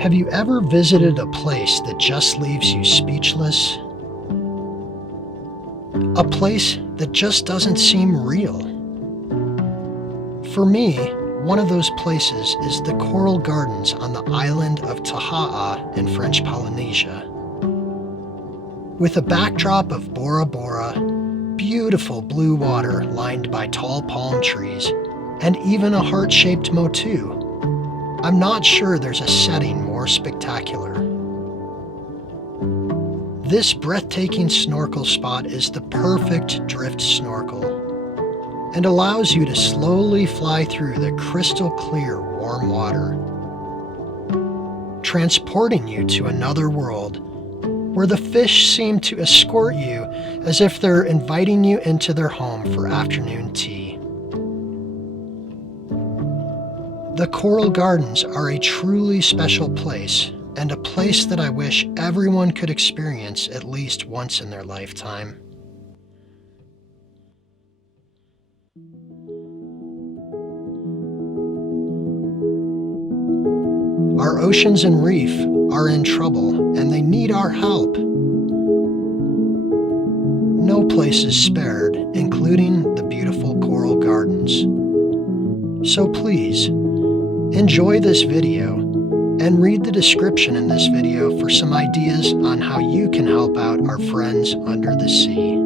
Have you ever visited a place that just leaves you speechless? A place that just doesn't seem real? For me, one of those places is the Coral Gardens on the island of Taha'a in French Polynesia. With a backdrop of Bora Bora, beautiful blue water lined by tall palm trees, and even a heart-shaped motu, I'm not sure there's a setting more spectacular. This breathtaking snorkel spot is the perfect drift snorkel and allows you to slowly fly through the crystal clear warm water, transporting you to another world where the fish seem to escort you as if they're inviting you into their home for afternoon tea. The Coral Gardens are a truly special place, and a place that I wish everyone could experience at least once in their lifetime. Our oceans and reef are in trouble, and they need our help. No place is spared, including the beautiful Coral Gardens. So please, enjoy this video and read the description in this video for some ideas on how you can help out our friends under the sea.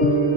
you.